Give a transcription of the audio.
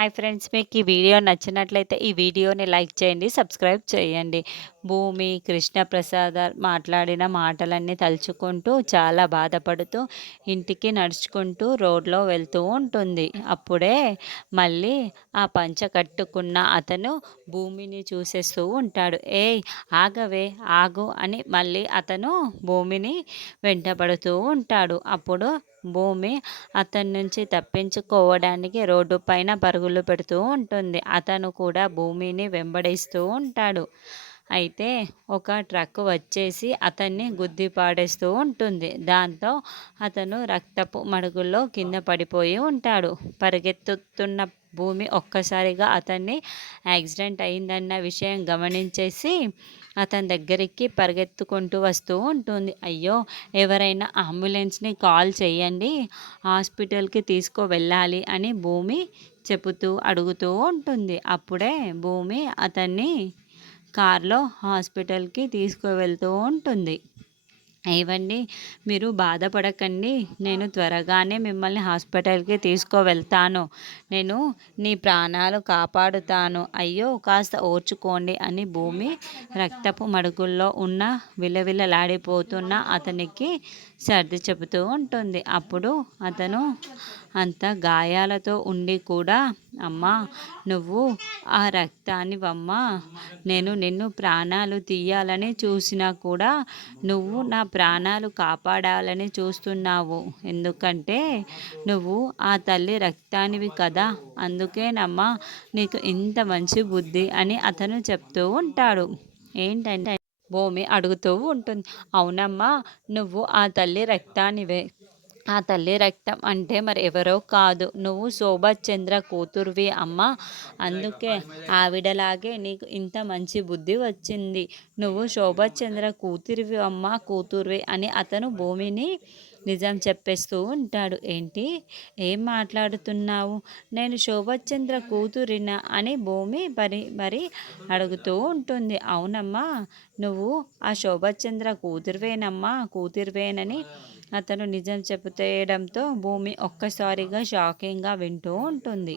Hi friends, మీకు ఈ video నచ్చినట్లయితే ఈ వీడియోని లైక్ చేయండి, సబ్స్క్రైబ్ చేయండి. భూమి కృష్ణప్రసాద్ మాట్లాడిన మాటలన్నీ తలుచుకుంటూ చాలా బాధపడుతూ ఇంటికి నడుచుకుంటూ రోడ్లో వెళ్తూ ఉంటుంది. అప్పుడే మళ్ళీ ఆ పంచ కట్టుకున్న అతను భూమిని చూసేస్తూ ఉంటాడు. ఏయ్, ఆగవే, ఆగు అని మళ్ళీ అతను భూమిని వెంటబడుతూ ఉంటాడు. అప్పుడు భూమి అతని నుంచి తప్పించుకోవడానికి రోడ్డు పైన పరుగులు పెడుతూ ఉంటుంది. అతను కూడా భూమిని వెంబడిస్తూ ఉంటాడు. అయితే ఒక ట్రక్ వచ్చేసి అతన్ని గుద్ది పాడేస్తూ ఉంటుంది. దాంతో అతను రక్తపు మడుగుల్లో కింద పడిపోయి ఉంటాడు. పరిగెత్తుతున్న భూమి ఒక్కసారిగా అతన్ని యాక్సిడెంట్ అయిందన్న విషయం గమనించేసి అతని దగ్గరికి పరిగెత్తుకుంటూ వస్తూ ఉంటుంది. అయ్యో, ఎవరైనా అంబులెన్స్ని కాల్ చేయండి, హాస్పిటల్కి తీసుకువెళ్ళాలి అని భూమి చెబుతూ అడుగుతూ ఉంటుంది. అప్పుడే భూమి అతన్ని కార్లో హాస్పిటల్కి తీసుకువెళ్తూ ఉంటుంది. ఏవండి, మీరు బాధపడకండి, నేను త్వరగానే మిమ్మల్ని హాస్పిటల్కి తీసుకువెళ్తాను, నేను నీ ప్రాణాలు కాపాడుతాను, అయ్యో కాస్త ఓర్చుకోండి అని భూమి రక్తపు మడుగుల్లో ఉన్న విలవిలలాడిపోతున్న అతనికి సర్ది చెబుతూ ఉంటుంది. అప్పుడు అతను అంత గాయాలతో ఉండి కూడా, అమ్మా, నువ్వు ఆ రక్తానివమ్మా, నేను నిన్ను ప్రాణాలు తీయాలని చూసినా కూడా నువ్వు నా ప్రాణాలు కాపాడాలని చూస్తున్నావు, ఎందుకంటే నువ్వు ఆ తల్లి రక్తానివి కదా, అందుకేనమ్మా నీకు ఇంత మంచి బుద్ధి అని అతను చెప్తూ ఉంటాడు. ఏంటంటే భూమి అడుగుతూ ఉంటుంది. అవునమ్మా, నువ్వు ఆ తల్లి రక్తానివే, ఆ తల్లి రక్తం అంటే మరి ఎవరో కాదు, నువ్వు శోభాష్ చంద్ర కూతురువి అమ్మ, అందుకే ఆవిడలాగే నీకు ఇంత మంచి బుద్ధి వచ్చింది, నువ్వు శోభాష్ చంద్ర కూతురివి అమ్మ, కూతురువి అని అతను భూమిని నిజం చెప్పేస్తూ ఉంటాడు. ఏంటి, ఏం మాట్లాడుతున్నావు, నేను శోభాష్ చంద్ర కూతురినా అని భూమి మరి అడుగుతూ ఉంటుంది. అవునమ్మా, నువ్వు ఆ శోభాష్ చంద్ర కూతురువేనమ్మా, కూతురువేనని అతను నిజం చెబుతేయడంతో భూమి ఒక్కసారిగా షాకింగ్గా వింటూ ఉంటుంది.